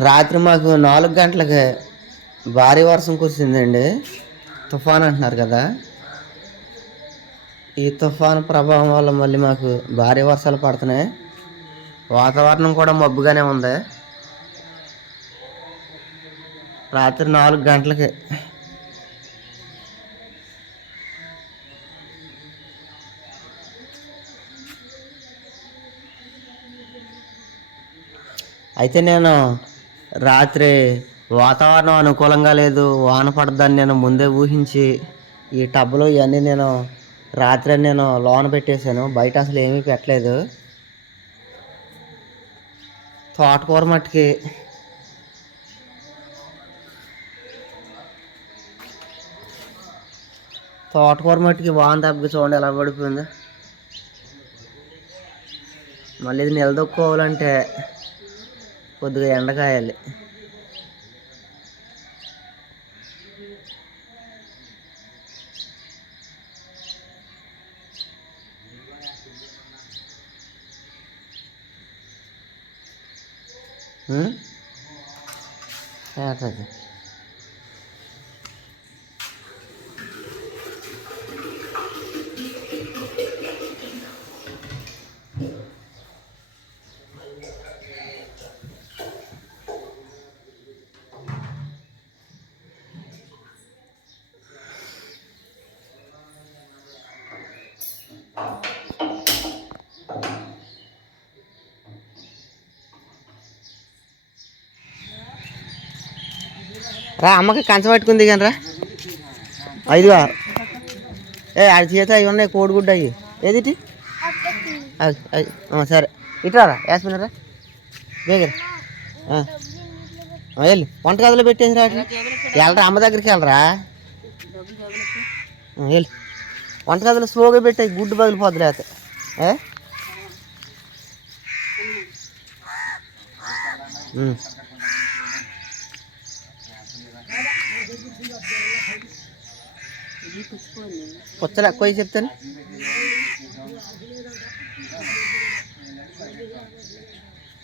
రాత్రి మాకు నాలుగు గంటలకి భారీ వర్షం కురిసిందండి. తుఫాన్ అంటున్నారు కదా. ఈ తుఫాన్ ప్రభావం వల్ల మళ్ళీ మాకు భారీ వర్షాలు పడుతున్నాయి. వాతావరణం కూడా మబ్బుగానే ఉంది. రాత్రి నాలుగు గంటలకి అయితే నేను రాత్రి వాతావరణం అనుకూలంగా లేదు వాన పడద్దని నేను ముందే ఊహించి ఈ టబ్లో ఇవన్నీ నేను రాత్రి నేను లోన పెట్టేశాను. బయట అసలు ఏమీ పెట్టలేదు. తోటకూర మట్టుకి తోటకూర మట్టుకి వాన దెబ్బకి చూడండి ఎలా పడిపోయింది. మళ్ళీ ఇది నిలదొక్కోవాలంటే കൊതുക് എണ്ണക്കായൽ ഏട്ടാ రా అమ్మకి కంచం పట్టుకుంది కానీ రా. ఐదుగా? ఏ ఆడి చేత అవి ఉన్నాయి కోడిగుడ్డ అవి ఏదిటి? అవి, సరే. ఇట్రారా వేసుకున్నారా? బేగర్ వెళ్ళి. వంట గదిలో పెట్టేసి రా వెళ్ళరా అమ్మ దగ్గరికి వెళ్ళరా? వెళ్ళి. వంట గదిలో స్లోగా పెట్టాయి గుడ్డు బదులు లేకపోతే. ఏ? పుచ్చలు ఎక్కువ చెప్తాను.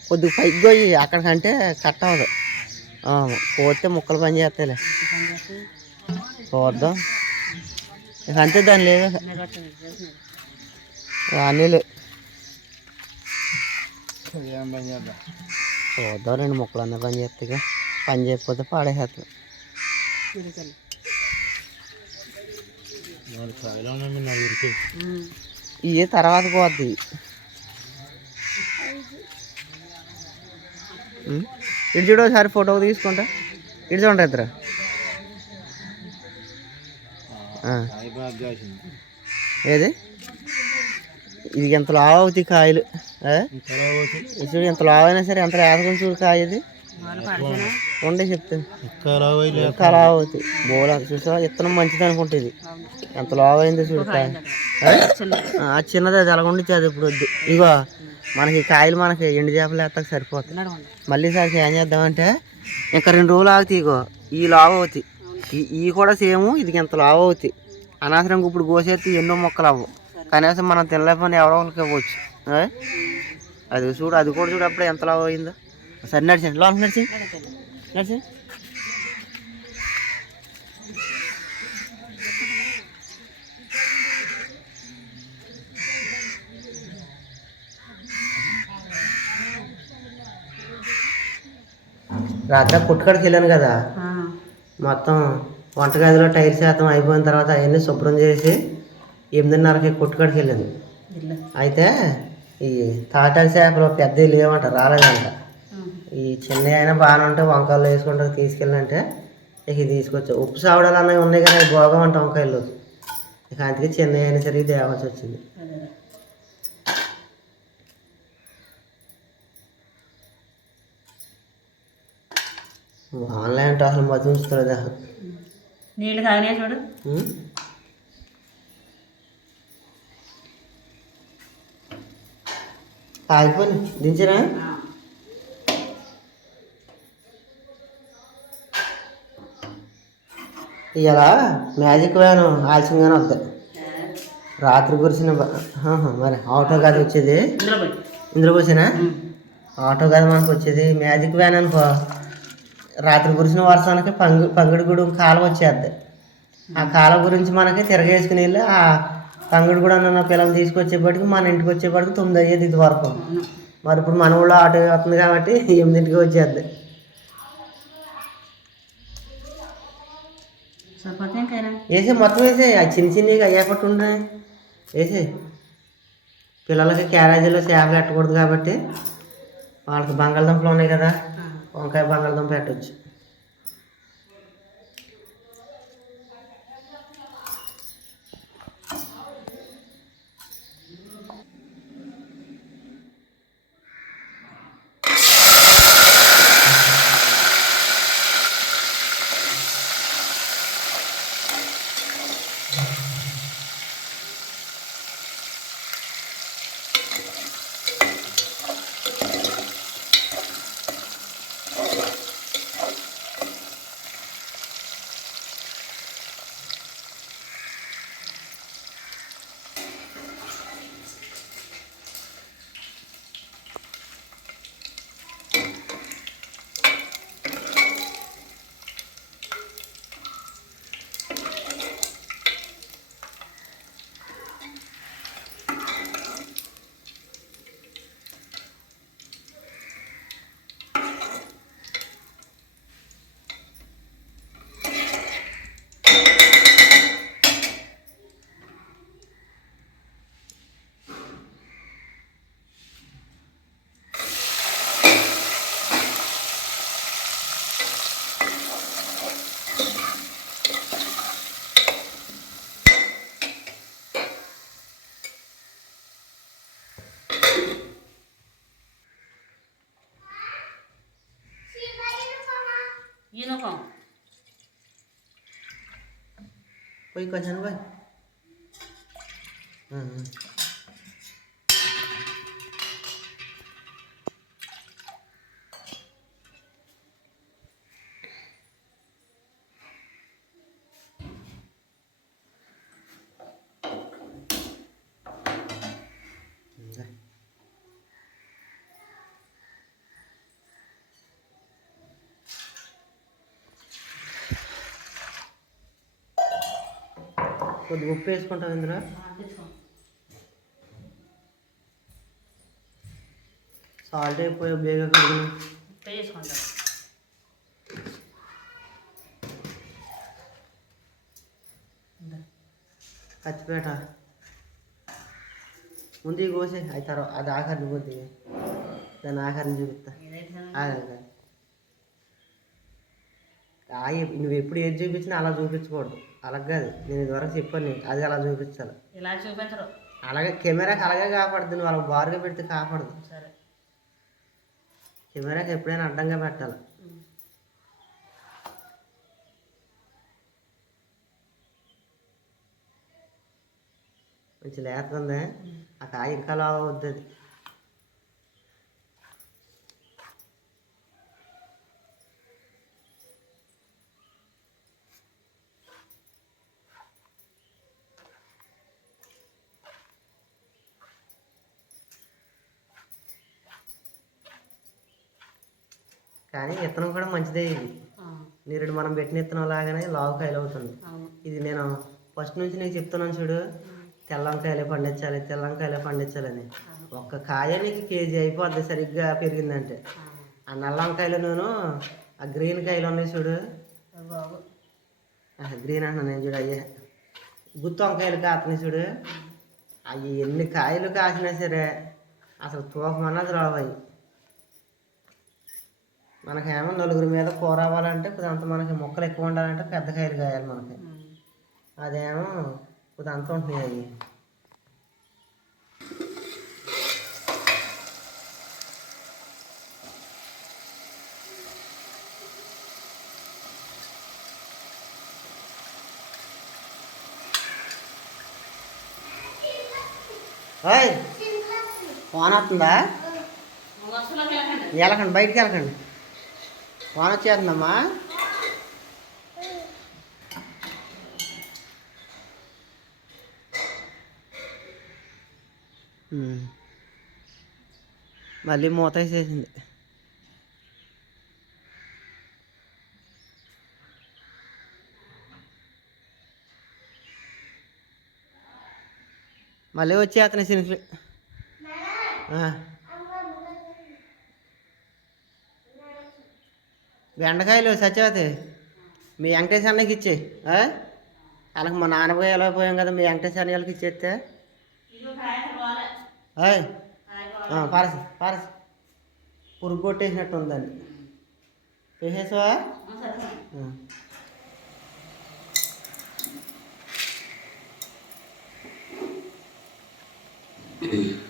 కొద్దిగా పైకి పోయి అక్కడికంటే కట్ అవ్వదు ఆ, పోతే ముక్కలు పని చేస్తాయిలే. చూద్దాం ఇక అంతే దాని లేదు. అన్నీ చూద్దాం? రెండు ముక్కలు అన్నీ పని చేస్తాయిగా పని చేయకపోతే పాడేసేస్తాం. ఇవి తర్వాత పోద్ది? ఇటు చూడు ఒకసారి ఫోటో తీసుకుంటా. ఇటు చూడండి ఇద్దరు. ఏది? ఇది ఎంత లావు అవుతాయి కాయలు చూడు ఎంత లావు అయినా సరే ఎంత వేసుకొని చూడు కాయ ఇది. ఉండే చెప్తాను లావు అవుతాయి. బోల చూసా ఇత్తనం మంచిది అనుకుంటుంది. ఎంత లావు అయిందో చూడు ఆ? చిన్నది అది ఎలా ఉండిచ్చి అది ఇప్పుడు వద్దు. ఇగో మనకి ఈ కాయలు మనకి ఎండు చేపలు వేస్తాక సరిపోతుంది మళ్ళీ సరికి ఏం చేద్దామంటే ఇంకా రెండు రోజులు ఆగుతాయి ఇగో ఈ లావు అవుతాయి. ఈ- ఈ కూడా సేమ్ ఇది ఇంత లావు అవుతాయి. అనవసరంగా ఇప్పుడు కోసేస్తే ఎన్నో మొక్కలు అవ్వవు. కనీసం మనం తినలేకపోయినా ఎవరో ఒకరికి ఇవ్వచ్చు? అది చూడు అది కూడా చూడు అప్పుడే ఎంత లావు అయిందో. సరే నడిచండి. లోపల నడిచి నడిచి రాత్రి పుట్టుకడికి వెళ్ళాను కదా. మొత్తం వంటగదిలో టైర్ శాతం అయిపోయిన తర్వాత అవన్నీ శుభ్రం చేసి ఎనిమిదిన్నరకి కొట్టుకాడికి వెళ్ళింది అయితే ఈ తాటాకు చేపలు పెద్ద లేవంట రాలేదంట. ఈ చిన్న అయినా బాగానే ఉంటే వంకాయలు వేసుకుంటే తీసుకెళ్ళంటే ఇక తీసుకొచ్చా. ఉప్పు సావడాలు అన్నవి ఉన్నాయి కదా అవి భోగమంట వంకాయలు. ఇక అందుకే చిన్న అయినా సరే తేవాల్సి వచ్చింది. ఆన్లైన్ అంటే అసలు మధ్య ఉంచుతుంది నీళ్ళు తాగినా చూడు? ఆగిపోయి దించరా ఇవాళ మ్యాజిక్ వ్యాన్ ఆలస్యంగానే వద్దాయి రాత్రి కురిసిన మరి ఆటో కాదు వచ్చేది. ఇందులో పోసినా? ఆటో కదా మనకు వచ్చేది. మ్యాజిక్ వ్యాన్ అనుకో. రాత్రి కురిసిన వర్షానికి పంగు పంగిడిగూడెం కాలం వచ్చేద్ది. ఆ కాలం గురించి మనకి తిరగేసుకుని వెళ్ళి ఆ పంగిడిగూడెం అన్న పిల్లలు తీసుకొచ్చేప్పటికి మన ఇంటికి వచ్చేప్పటికి తొమ్మిది అయ్యేది ఇది వరకు. మరి ఇప్పుడు మన ఊళ్ళో ఆటో వస్తుంది కాబట్టి ఎనిమిదింటికి వచ్చేద్ది. వేసే మొత్తం వేసే. ఆ చిన్న చిన్నవి అయ్యేపట్టు ఉన్నాయి వేసే. పిల్లలకి క్యారేజీలో చేపలు పెట్టకూడదు కాబట్టి వాళ్ళకి బంగాళదుంపలు ఉన్నాయి కదా. వంకాయ బంగాళదుంప పెట్టచ్చు. యూనిఫామ్ పోయి కొంచెం పోయి కొద్దిగా ఉప్పు వేసుకుంటాం ఇందులో. సాల్ట్ అయిపోయి బేగా కడుగు వేసుకుంటారు కచ్చిపేట. ముందు కోసే అది తర్వాత అది ఆఖరిని పోతే. దాని ఆఖరిని చూపిస్తా. ఏదైతే ఆగి నువ్వు ఎప్పుడు ఏది చూపించినా అలా చూపించకూడదు. అలా కాదు. నేను ఇదివరకు చెప్పాను నీకు. అది అలా చూపించాలి. ఇలా చూపించరు? అలాగే కెమెరాకి అలాగే కాపాడుద్ది. నువ్వు అలా బారుగా పెడితే కాపాడదు సరే. కెమెరాకి ఎప్పుడైనా అడ్డంగా పెట్టాలి. మంచి లేత ఉంది. ఆ కాయ ఇంకా లావు అవుద్ది కానీ విత్తనం కూడా మంచిదే ఇది. నీరుడు మనం పెట్టిన విత్తనం లాగానే లావు కాయలు అవుతుంది. ఇది నేను ఫస్ట్ నుంచి నీకు చెప్తున్నాను చూడు. తెల్లంకాయలే పండించాలి తెల్లంకాయలే పండించాలని. ఒక్క కాయ నీకు కేజీ అయిపోద్ది సరిగ్గా పెరిగిందంటే. ఆ, ఆ నల్ల వంకాయలు నేను ఆ గ్రీన్ కాయలు ఉన్నాయి చూడు. గ్రీన్ అన్నా నేను చూడు అయ్యే. గుత్తి వంకాయలు కాస్తున్నాయి చూడు. అవి ఎన్ని కాయలు కాసినా సరే అసలు తూకం అన్నది రావు అవి మనకేమో నలుగురి మీద కూర అవ్వాలంటే కొంత మనకి మొక్కలు ఎక్కువ ఉండాలంటే పెద్ద కాయలు కాయాలి మనకి. అదేమో కొంత అంత ఉంటున్నాయి ఓయ్ ఫోన్ వస్తుందా? వెళ్ళకండి బయటికి వెళ్ళకండి. ఫోన్ వచ్చేస్తుందమ్మా మళ్ళీ మూత వేసేసింది. మళ్ళీ వచ్చి అతని సినిఫ్లు బెండకాయలు సత్యవతి. మీ వెంకటేశ్వర అన్నకి ఇచ్చే వాళ్ళకి మా నాన్న పోయి ఎలా పోయాం కదా మీ వెంకటేశ్వర వాళ్ళకి ఇచ్చేస్తే. పారసి పారసి. పురుగు కొట్టేసినట్టు ఉందండి. వేసేసావా?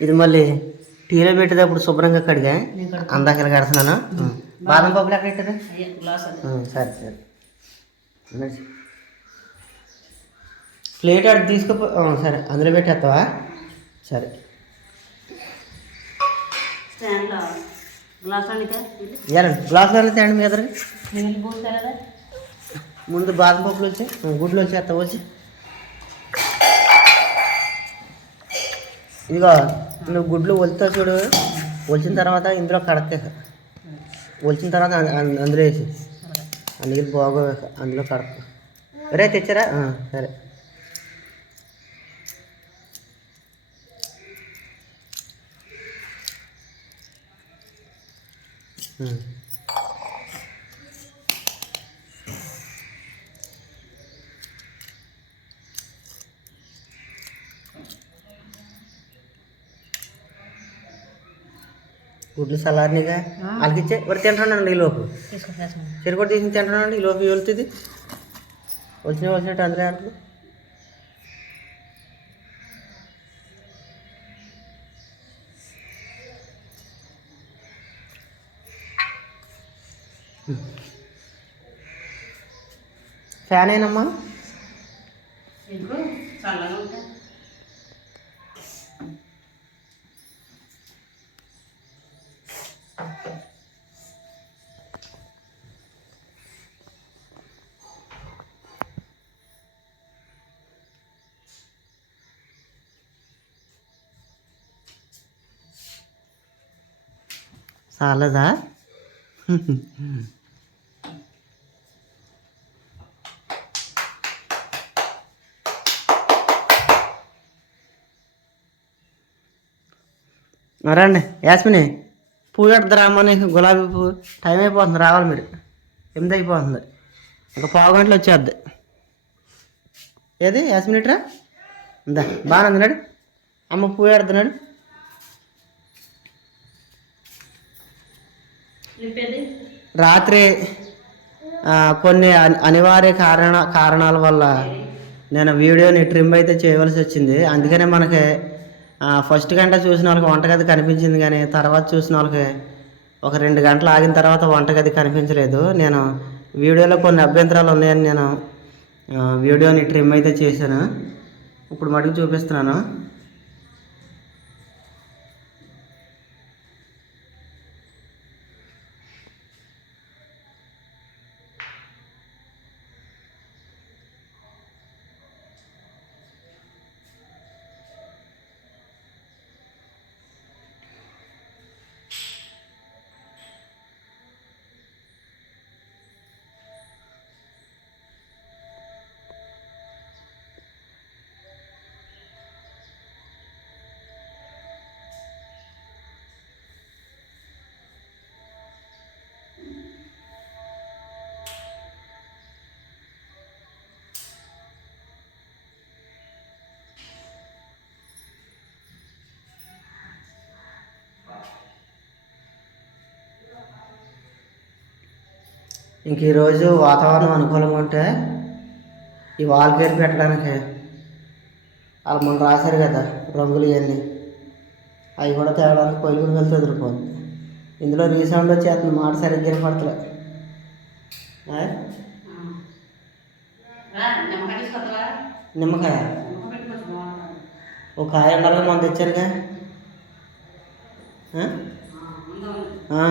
ఇది మళ్ళీ టీలో పెట్టేటప్పుడు శుభ్రంగా కడిగా. అందాక కడుతున్నాను బాదం పప్పులు ఎక్కడ ఆ, సరే. సరే. ప్లేట్ అటు తీసుకుపో సరే అందులో పెట్టేస్తావా? సరే. గ్లాసులో తేండి మీ ముందు బాదం పప్పులు వచ్చి గుడ్లు వచ్చేస్తావు వచ్చి ఇదిగో నువ్వు గుడ్లు ఒలుతావు చూడు. ఒలిచిన తర్వాత ఇందులో కడతా ఒలిచిన తర్వాత అందులో వేసి. అందుకే బాగా అందులో కడతా రే తెచ్చారా? సరే. ఉమ్. గుడ్లు సలార్నిగా వాళ్ళకి ఇచ్చే మరి తింటున్నానండి ఈ లోపు. తీసుకొచ్చేసాను చెరుకు తీసి తింటున్నానండి ఈ లోపు వెళ్తుంది వచ్చిన వచ్చినట్టు అందులో అంటారు ఫ్యాన్ అయినమ్మా చాలదా? రండి యాస్మిని పువ్వు నీకు గులాబీ పువ్వు. టైం అయిపోతుంది రావాలి మీరు. ఎనిమిది అయిపోతుంది. ఇంకా పావు గంటలు వచ్చేద్ది. ఏది? యాస్మినిట్రా ఇందా బాగానే ఉంది అమ్మ పువ్వు కడుతున్నాడు రాత్రి కొన్ని అనివార్య కారణ కారణాల వల్ల నేను వీడియోని ట్రిమ్ అయితే చేయవలసి వచ్చింది. అందుకనే మనకి ఫస్ట్ గంట చూసిన వాళ్ళకి వంటగది కనిపించింది కానీ తర్వాత చూసిన వాళ్ళకి ఒక రెండు గంటలు ఆగిన తర్వాత వంటగది కనిపించలేదు. నేను వీడియోలో కొన్ని అభ్యంతరాలు ఉన్నాయని నేను వీడియోని ట్రిమ్ అయితే చేశాను. ఇప్పుడు మటుకు చూపిస్తున్నాను. ఇంక ఈరోజు వాతావరణం అనుకూలంగా ఉంటే ఈ వాల్ గేట్ పెట్టడానికి వాళ్ళు మొన్న రాశారు కదా రంగులు ఇవన్నీ. అవి కూడా తేవడానికి పొయ్యిలు వెళ్తే ఎదురుపోతుంది ఇందులో రీసౌండ్ వచ్చేస్తుంది మాట సరిగ్గా పడతలే నిమ్మకాయ ఒక కాయ ఉండాలి మన తెచ్చారుగా ఆ?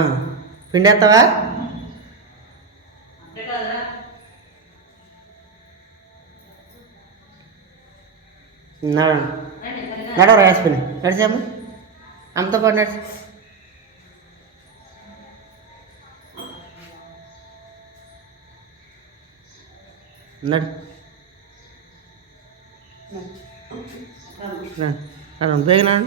నడు రండి సరిగా నడవరా వేసుకుని నడిచాము అంతా పాటు నడిచి నడు రా. నడు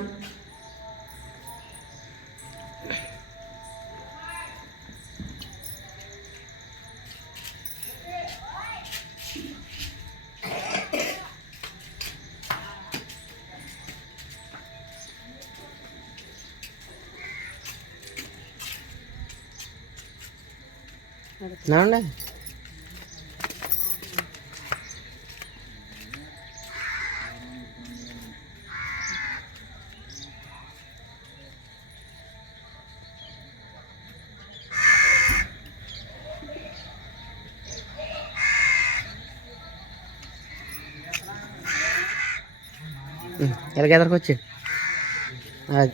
బేగ నడు నడండి ఎలాగ ఎదరికి అది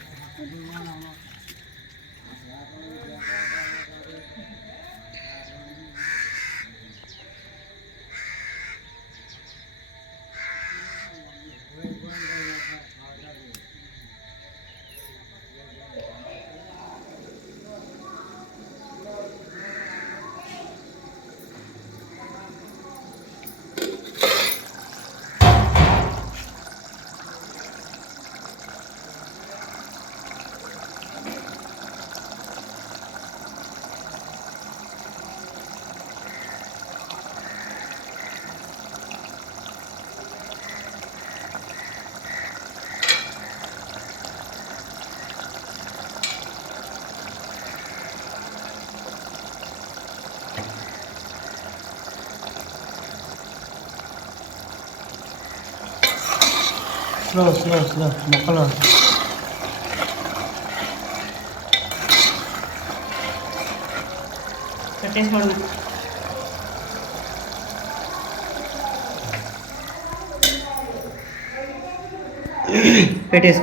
స్లో స్లో స్లో మొక్కలు పెట్టేసుకోండి పెట్టేసి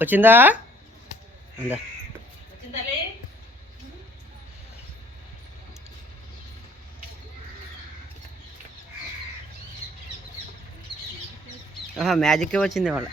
వచ్చిందా? ఉందా? మ్యాజిక్కే వచ్చింది వాళ్ళ